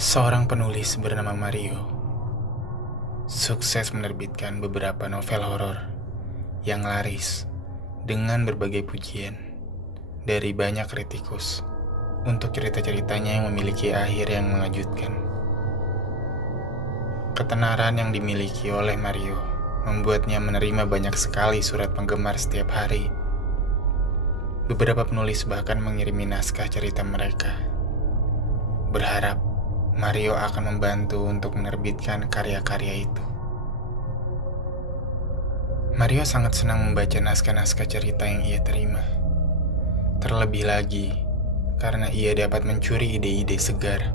Seorang penulis bernama Mario sukses menerbitkan beberapa novel horor yang laris dengan berbagai pujian dari banyak kritikus untuk cerita-ceritanya yang memiliki akhir yang mengejutkan. Ketenaran yang dimiliki oleh Mario membuatnya menerima banyak sekali surat penggemar setiap hari. Beberapa penulis bahkan mengirimi naskah cerita mereka, berharap Mario akan membantu untuk menerbitkan karya-karya itu. Mario sangat senang membaca naskah-naskah cerita yang ia terima. Terlebih lagi, karena ia dapat mencuri ide-ide segar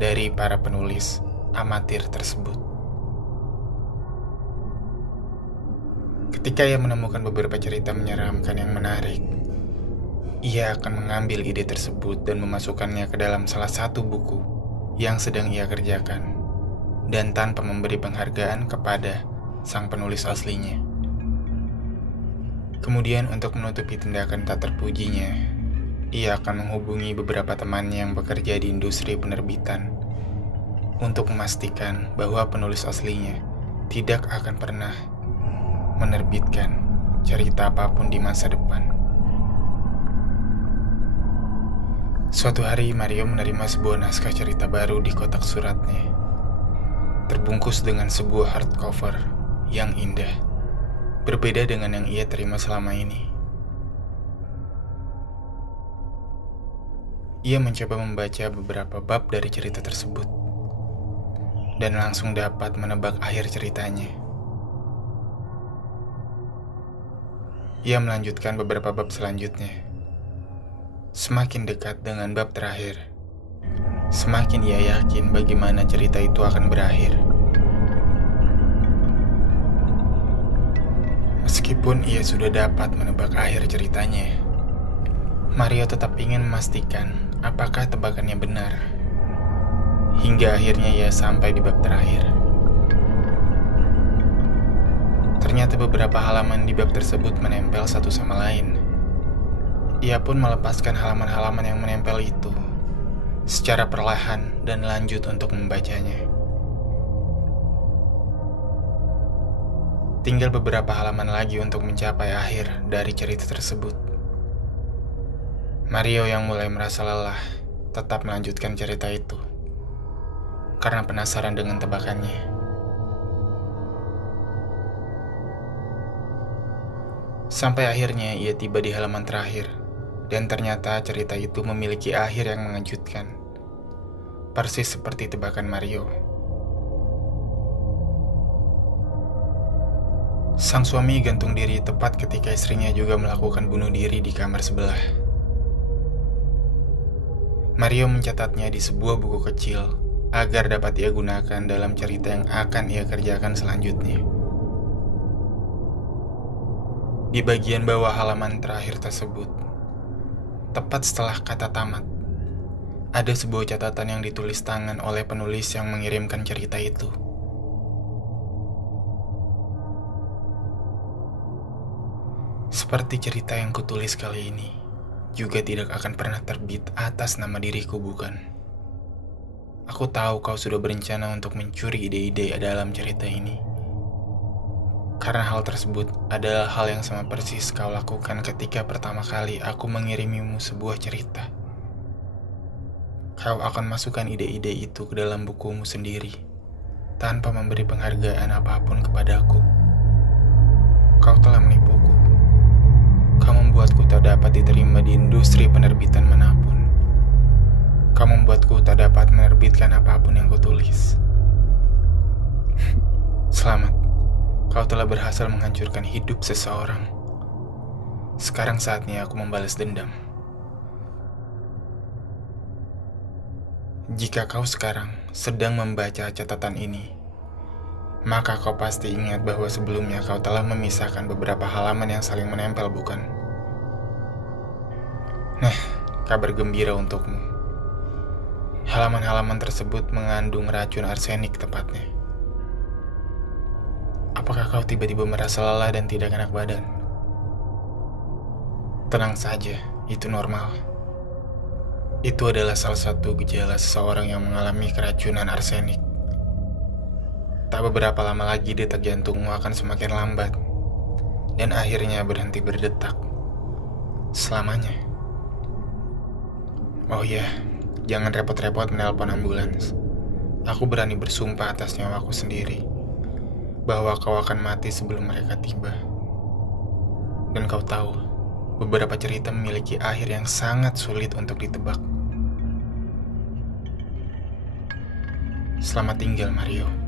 dari para penulis amatir tersebut. Ketika ia menemukan beberapa cerita menyeramkan yang menarik, ia akan mengambil ide tersebut dan memasukkannya ke dalam salah satu buku yang sedang ia kerjakan, dan tanpa memberi penghargaan kepada sang penulis aslinya. Kemudian untuk menutupi tindakan tak terpujinya, ia akan menghubungi beberapa temannya yang bekerja di industri penerbitan untuk memastikan bahwa penulis aslinya tidak akan pernah menerbitkan cerita apapun di masa depan. Suatu hari Mario menerima sebuah naskah cerita baru di kotak suratnya, terbungkus dengan sebuah hardcover yang indah, berbeda dengan yang ia terima selama ini. Ia mencoba membaca beberapa bab dari cerita tersebut, dan langsung dapat menebak akhir ceritanya. Ia melanjutkan beberapa bab selanjutnya. Semakin dekat dengan bab terakhir, semakin ia yakin bagaimana cerita itu akan berakhir. Meskipun ia sudah dapat menebak akhir ceritanya, Mario tetap ingin memastikan apakah tebakannya benar. Hingga akhirnya ia sampai di bab terakhir. Ternyata beberapa halaman di bab tersebut menempel satu sama lain. Ia pun melepaskan halaman-halaman yang menempel itu secara perlahan dan lanjut untuk membacanya. Tinggal beberapa halaman lagi untuk mencapai akhir dari cerita tersebut. Mario yang mulai merasa lelah tetap melanjutkan cerita itu karena penasaran dengan tebakannya. Sampai akhirnya ia tiba di halaman terakhir. Dan ternyata cerita itu memiliki akhir yang mengejutkan, persis seperti tebakan Mario. Sang suami gantung diri tepat ketika istrinya juga melakukan bunuh diri di kamar sebelah. Mario mencatatnya di sebuah buku kecil agar dapat ia gunakan dalam cerita yang akan ia kerjakan selanjutnya. Di bagian bawah halaman terakhir tersebut, tepat setelah kata tamat, ada sebuah catatan yang ditulis tangan oleh penulis yang mengirimkan cerita itu. Seperti cerita yang kutulis kali ini, juga tidak akan pernah terbit atas nama diriku, bukan? Aku tahu kau sudah berencana untuk mencuri ide-ide dalam cerita ini. Karena hal tersebut adalah hal yang sama persis kau lakukan ketika pertama kali aku mengirimimu sebuah cerita. Kau akan masukkan ide-ide itu ke dalam bukumu sendiri, tanpa memberi penghargaan apapun kepadaku. Kau telah menipuku. Kau membuatku tak dapat diterima di industri penerbitan manapun. Kau membuatku tak dapat menerbitkan apapun yang kutulis. Selamat. Kau telah berhasil menghancurkan hidup seseorang. Sekarang saatnya aku membalas dendam. Jika kau sekarang sedang membaca catatan ini, maka kau pasti ingat bahwa sebelumnya kau telah memisahkan beberapa halaman yang saling menempel, bukan? Nah, kabar gembira untukmu. Halaman-halaman tersebut mengandung racun arsenik tepatnya. Apakah kau tiba-tiba merasa lelah dan tidak enak badan? Tenang saja, itu normal. Itu adalah salah satu gejala seseorang yang mengalami keracunan arsenik. Tak beberapa lama lagi detak jantungmu akan semakin lambat, dan akhirnya berhenti berdetak. Selamanya. Oh iya, jangan repot-repot menelpon ambulans. Aku berani bersumpah atas nyawaku sendiri, bahwa kau akan mati sebelum mereka tiba. Dan kau tahu, beberapa cerita memiliki akhir yang sangat sulit untuk ditebak. Selamat tinggal, Mario.